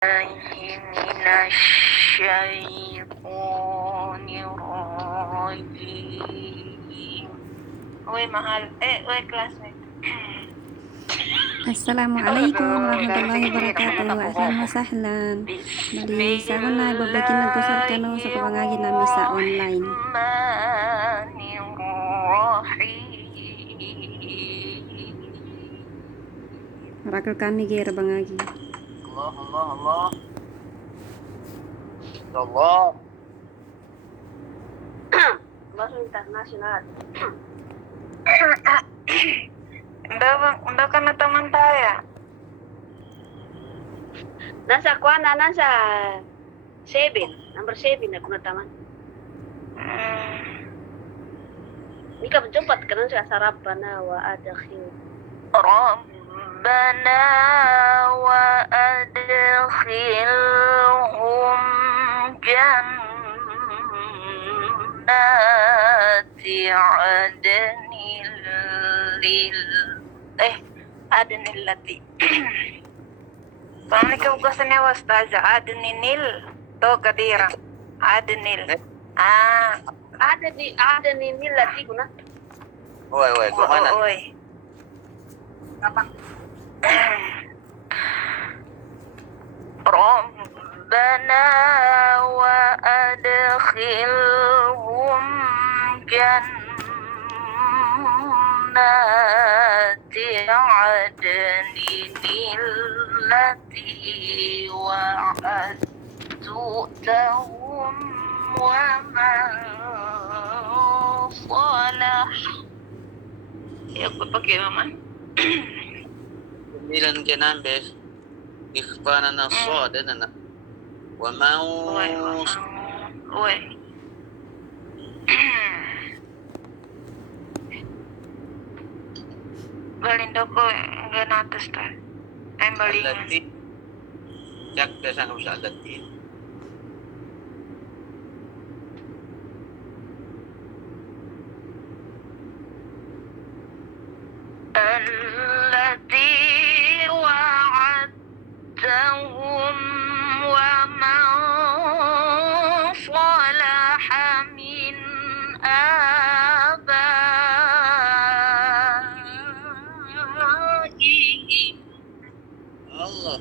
من الشيطان الرجيم. Woi mahal, woi classmate. Assalamualaikum warahmatullahi wabarakatuh. Ahlan wa sahlan. Bali sa akon na babakin nagkusar kano sa kapangagi namin sa online. Marakal kami gira bangagi. Allah Allah Bahasa internasional. Unda ka na taman tayo. Nasa kuana, nasa 7. Number 7 ako na taman. Hindi ka jumpat ka nun sa sarapana wa adakhil. ربنا وأدخلهم جنات عدن عدن التي Paano ikaw gusto niya wastaza? Adenil. To kadira. Adenil. Ada ni nilati kuna. Oi, kemana? Oi. Apa? Rabbana wa adkhilhum jannati adnin allati wa'adtahum wa man salah. Ya, pakai mama. Milan ke nambes ikhfana na sada na wa maus Oi. Balindo ko ganatas ta. Ay bali. alati jak sa sa alati الذي وعدتهم ومن صلح من آبائهم Allah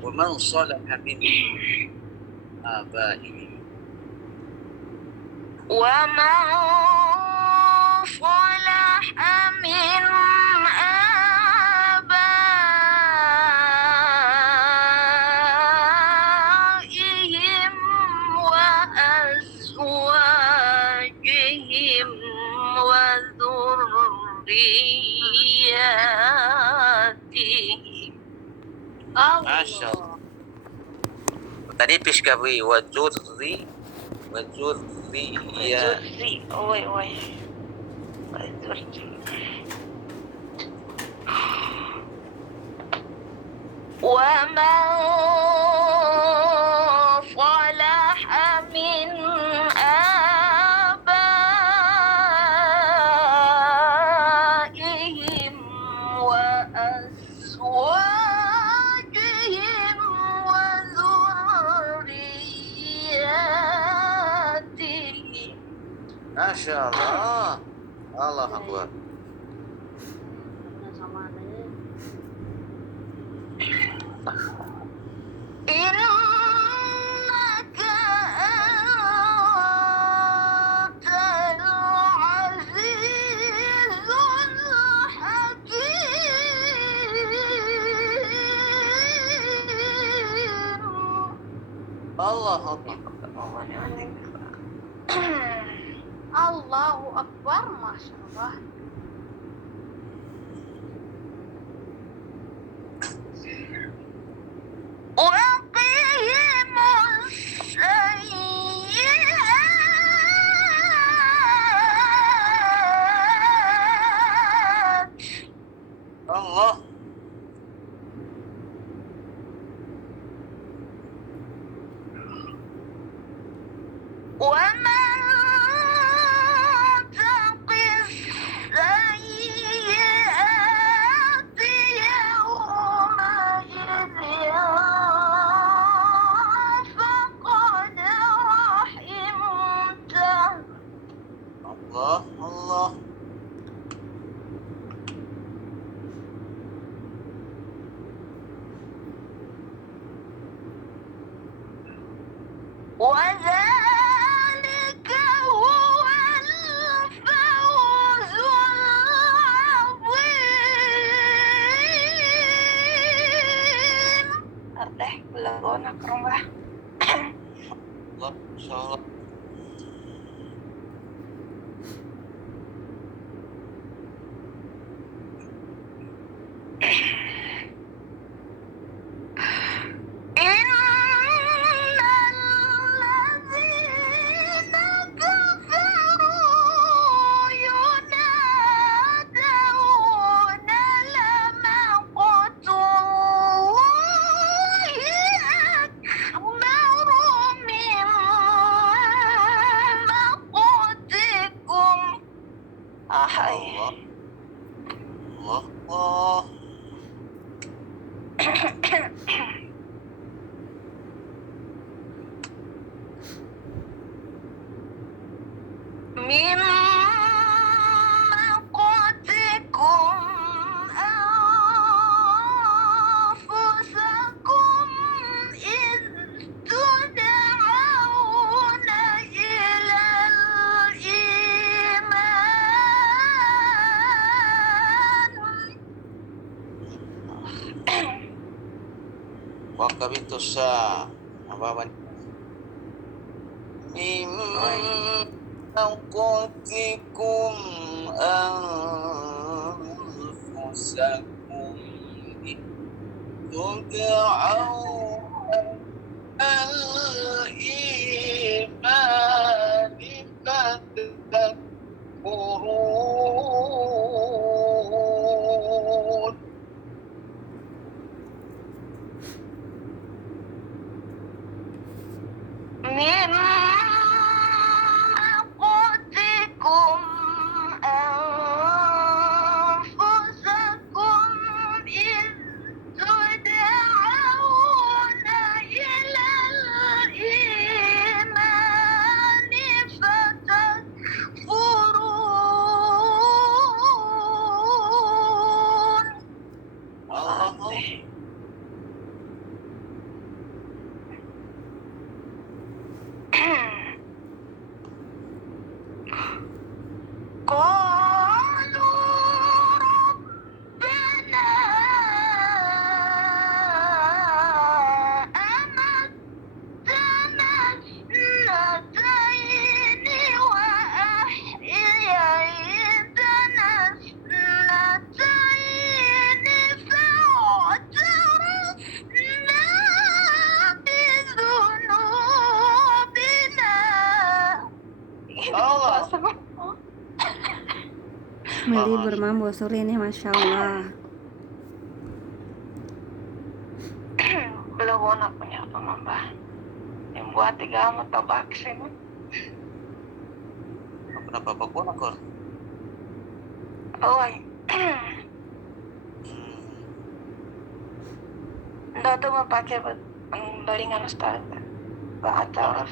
wa man salaha min abaihim ومن صلح من آبائهم وأزواجهم وذرياتهم. Masya Allah. Tadi piskawi wa zurri ya زري وي زري ومن صلح من آبائهم وأزواجهم وذرياتهم. Masya Allah. Allah Akbar. Sama ni. إنك أنت العزيز الحكيم. Allah Akbar. Allahu Akbar, Masya Allah. وقهم السيئات. Allah. ومن تق السيئات وذلك هو الفوز العظيم. الله بلغونا كرمه. الله ما شاء الله. إن الذين كفروا ينادون لمقت الله أكبر من مقتكم. أحي الله الله. من مقتكم أنفسكم إذ تدعون إلى الإيمان. Wakabitu sa ababan min anqatikum anfusakum tud'auna al-iman fatakfurun. من مقتكم أنفسكم إذ تدعون إلى الإيمان فتكفرون. Allah. قالوا ربنا أمتنا اثنتين وأحييتنا اثنتين فاعترفنا بذنوبنا. Allah. Meli bermambo sore ini, masya Allah. Belum punya pemambah yang buat 3 mata vaksin. Kenapa bakuna kor? Oi, nggak tuh mau pakai baringan ustaz. Baca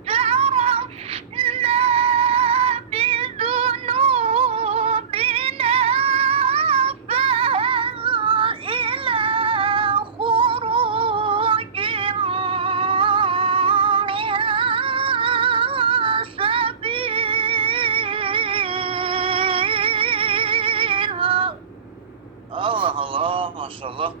فاعترفنا بذنوبنا فهل إلى خروج من سبيل. Allah Allah, masya Allah.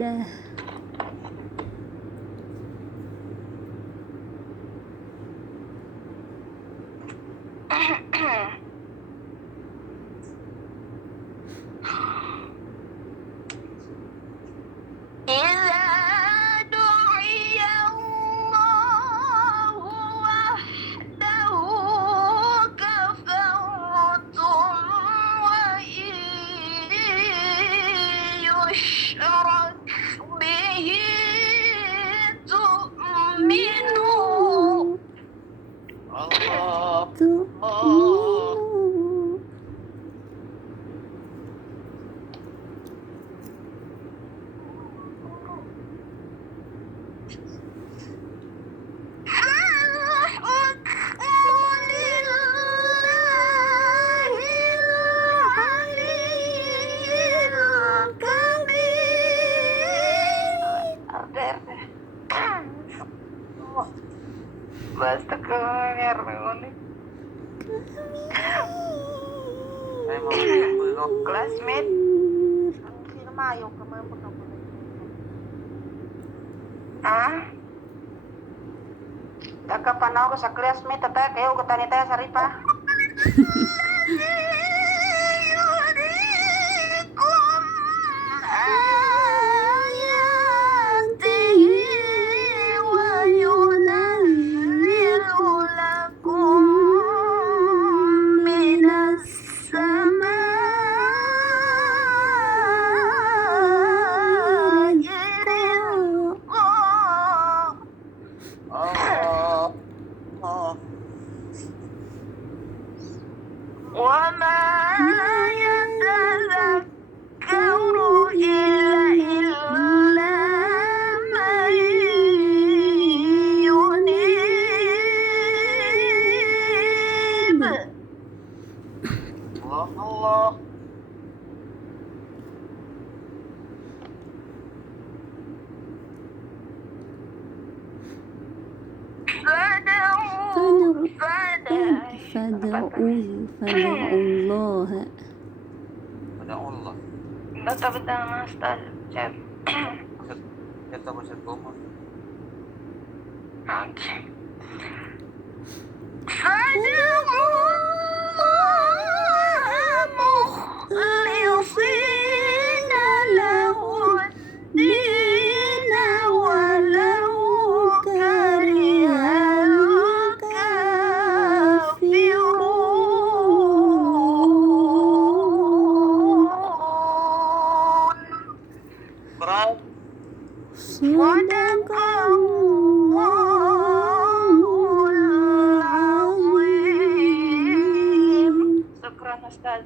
Dah. إذا دعي الله Basta keluar unik. Ay, mabuhay ko. Classmate. Sino mayo ka mo yung Ah? Nagkapanaw ko sa classmate tata kayo ko tani tayo sa ripa. Oh. Oh. وما يتذكر إلا من ينيب. Allah. فادعوا الله Pada Allah. Bata-bata nga style. Chat. Kita ko sa tumon. Okay. فادعوا الله مخلصين له الدين ولو كره الكافرون. Quran. صدق الله العظيم. Syukran Ustaz.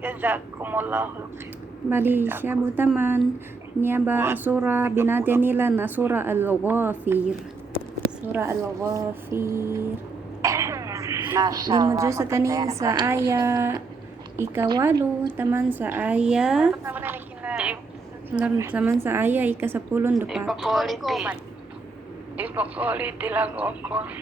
Jazakumullahu khair. Bali siya butaman niya ba surah binati nila na surah al-Ghafir. Surah al-Ghafir. Limujo sa kani sa aya ikawalo taman sa aya taman sa aya ika 10 dapat. Ipa quality lagu ako.